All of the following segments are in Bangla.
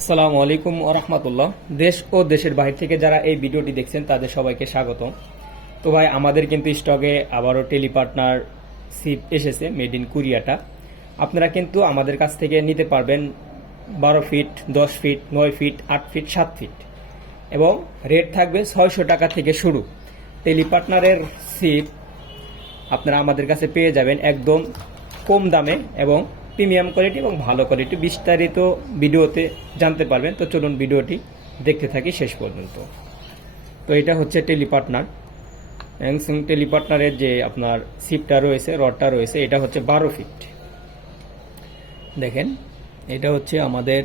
আসসালামু আলাইকুম রহমতুল্লাহ। দেশ ও দেশের বাহির থেকে যারা এই ভিডিওটি দেখছেন, তাদের সবাইকে স্বাগত তো ভাই, আমাদের কিন্তু স্টকে আবারও টেলিপার্টনার সিপ এসেছে, মেড ইন কুরিয়াটা। আপনারা কিন্তু আমাদের কাছ থেকে নিতে পারবেন বারো ফিট, দশ ফিট, নয় ফিট, আট ফিট, সাত ফিট। এবং রেট থাকবে ছয়শো টাকা থেকে শুরু। টেলিপার্টনারের সিপ আপনারা আমাদের কাছে পেয়ে যাবেন একদম কম দামে এবং প্রিমিয়াম কোয়ালিটি এবং ভালো কোয়ালিটি। বিস্তারিত ভিডিওতে জানতে পারবেন। তো চলুন ভিডিওটি দেখতে থাকি শেষ পর্যন্ত। তো এটা হচ্ছে টেলিপার্টনার। স্যামসাং টেলিপার্টনারের যে আপনার সিপটা রয়েছে, রডটা রয়েছে, এটা হচ্ছে বারো ফিট। দেখেন, এটা হচ্ছে আমাদের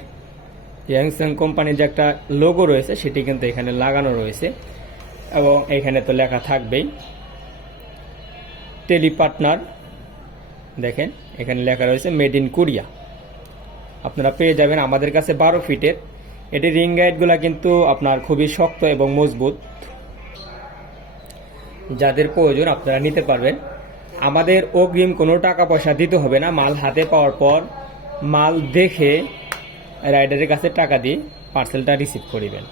ইয়াংস্যাং কোম্পানির যে একটা লোগো রয়েছে, সেটি কিন্তু এখানে লাগানো রয়েছে এবং এখানে তো লেখা থাকবেই। টেলিপার্টনার দেখেন, এখানে লেখা রয়েছে মেড ইন কোরিয়া আপনারা পেয়ে যাবেন আমাদের কাছে বারো ফিটের। এটি রিং গাইডগুলো কিন্তু আপনার খুবই শক্ত এবং মজবুত। যাদের প্রয়োজন আপনারা নিতে পারবেন। আমাদের অগ্রিম কোনো টাকা পয়সা দিতে হবে না। মাল হাতে পাওয়ার পর মাল দেখে রাইডারের কাছে টাকা দিয়ে পার্সেলটা রিসিভ করিবেন।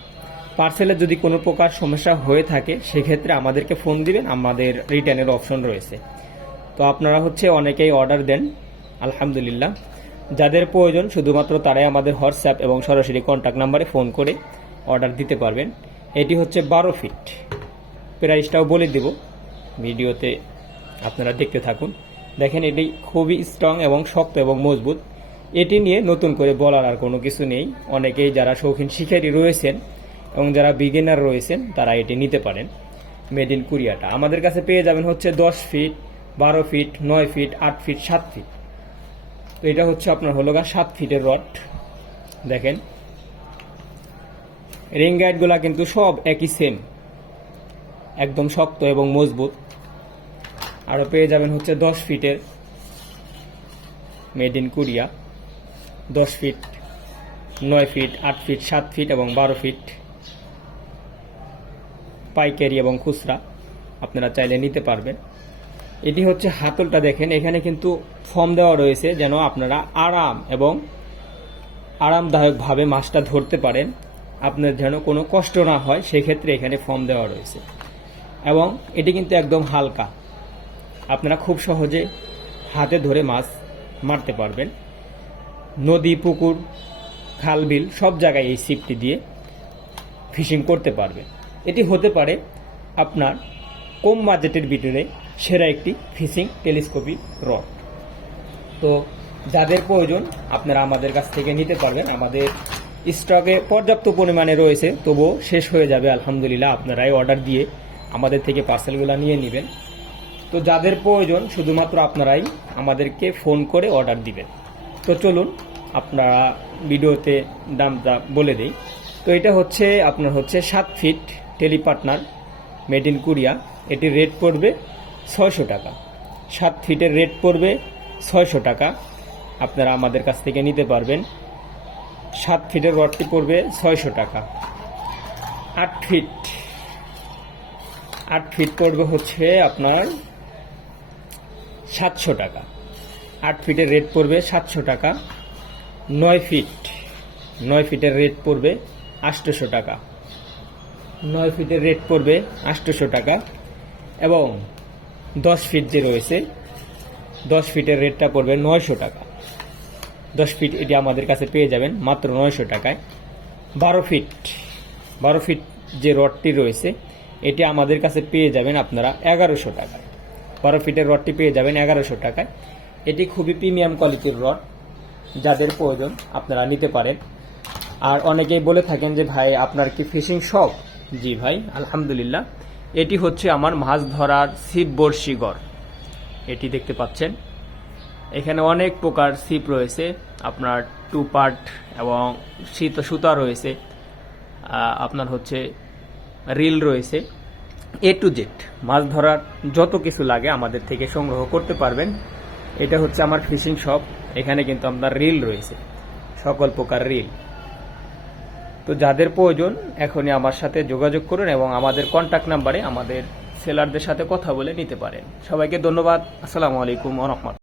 পার্সেলের যদি কোনো প্রকার সমস্যা হয়ে থাকে, সেক্ষেত্রে আমাদেরকে ফোন দিবেন। আমাদের রিটার্নের অপশন রয়েছে। তো আপনারা হচ্ছে অনেকেই অর্ডার দেন, আলহামদুলিল্লাহ। যাদের প্রয়োজন, শুধুমাত্র তারাই আমাদের হোয়াটসঅ্যাপ এবং সরাসরি কন্ট্যাক্ট নাম্বারে ফোন করে অর্ডার দিতে পারবেন। এটি হচ্ছে বারো ফিট প্রাইসটাও বলে দেব। ভিডিওতে আপনারা দেখতে থাকুন। দেখেন, এটি খুবই স্ট্রং এবং শক্ত এবং মজবুত। এটি নিয়ে নতুন করে বলার আর কোনো কিছু নেই। অনেকেই যারা শৌখিন শিকারী রয়েছেন এবং যারা বিগিনার রয়েছেন, তারা এটি নিতে পারেন। মেড ইন কুরিয়াটা আমাদের কাছে পেয়ে যাবেন হচ্ছে দশ ফিট বারো ফিট, নয় ফিট, আট ফিট, সাত ফিট। তো এটা হচ্ছে আপনার হলো গা সাত ফিটের রড। দেখেন। রিং গাইডগুলা কিন্তু সব একই সেম। একদম শক্ত এবং মজবুত। আরও পেয়ে যাবেন হচ্ছে দশ ফিটের মেড ইন কোরিয়া। দশ ফিট, নয় ফিট, আট ফিট, সাত ফিট এবং বারো ফিট। পাইকারি এবং খুচরা আপনারা চাইলে নিতে পারবেন। এটি হচ্ছে হাতলটা দেখেন, এখানে কিন্তু ফর্ম দেওয়া রয়েছে যেন আপনারা আরাম এবং আরামদায়কভাবে মাছটা ধরতে পারেন, আপনার যেন কোনো কষ্ট না হয়, সেক্ষেত্রে এখানে ফর্ম দেওয়া রয়েছে। এবং এটি কিন্তু একদম হালকা। আপনারা খুব সহজে হাতে ধরে মাছ মারতে পারবেন। নদী, পুকুর, খাল, বিল সব জায়গায় এই সিপটি দিয়ে ফিশিং করতে পারবেন। এটি হতে পারে আপনার কম বাজেটের ভিতরে সেরা একটি ফিশিং টেলিস্কোপি রড। তো যাদের প্রয়োজন, আপনারা আমাদের কাছ থেকে নিতে পারবেন। আমাদের স্টকে পর্যাপ্ত পরিমাণে রয়েছে, তবুও শেষ হয়ে যাবে, আলহামদুলিল্লাহ। আপনারাই অর্ডার দিয়ে আমাদের থেকে পার্সেলগুলো নিয়ে নেবেন। তো যাদের প্রয়োজন, শুধুমাত্র আপনারাই আমাদেরকে ফোন করে অর্ডার দিবেন। তো চলুন, আপনারা ভিডিওতে দামটা বলে দেই। তো এটা হচ্ছে, আপনার হচ্ছে সাত feet telepartner made in Korea এটির রেট পড়বে ছয়শো টাকা। সাত ফিটের রেট পড়বে ছয়শো টাকা। আপনারা আমাদের কাছ থেকে নিতে পারবেন। সাত ফিটের রডটি পড়বে ছয়শো টাকা। আট ফিট। আট ফিট পড়বে হচ্ছে আপনার সাতশো টাকা। আট ফিটের রেট পড়বে সাতশো টাকা। নয় ফিট। নয় ফিটের রেট পড়বে আটশোশো টাকা। নয় ফিটের রেট পড়বে আটশোশো টাকা। এবং দশ ফিট যে রয়েছে, দশ ফিটের রেটটা পড়বে নয়শো টাকা। দশ ফিট এটি আমাদের কাছে পেয়ে যাবেন মাত্র নয়শো টাকায়। বারো ফিট বারো ফিট যে রডটি রয়েছে, এটি আমাদের কাছে পেয়ে যাবেন আপনারা এগারোশো টাকায়। বারো ফিটের রডটি পেয়ে যাবেন এগারোশো টাকায়। এটি খুবই প্রিমিয়াম কোয়ালিটির রড যাদের প্রয়োজন আপনারা নিতে পারেন। আর অনেকেই বলে থাকেন যে, ভাই, আপনার কি ফিশিং শখ জি ভাই, আলহামদুলিল্লাহ। এটি হচ্ছে আমার মাছ ধরার ছিপ বর্ষিগর এটি দেখতে পাচ্ছেন। এখানে অনেক প্রকার ছিপ রয়েছে। আপনার টু পার্ট এবং শীত সুতা রয়েছে। আপনার হচ্ছে রিল রয়েছে। এ টু জেড মাছ ধরার যত কিছু লাগে আমাদের থেকে সংগ্রহ করতে পারবেন। এটা হচ্ছে আমার ফিশিং শপ। এখানে কিন্তু আপনার রিল রয়েছে। সকল প্রকার রিল। তো যাদের প্রয়োজন, এখনই আমার সাথে যোগাযোগ করুন এবং আমাদের কন্ট্যাক্ট নাম্বারে আমাদের সেলারদের সাথে কথা বলে নিতে পারেন। সবাইকে ধন্যবাদ। আসসালামু আলাইকুম রহমত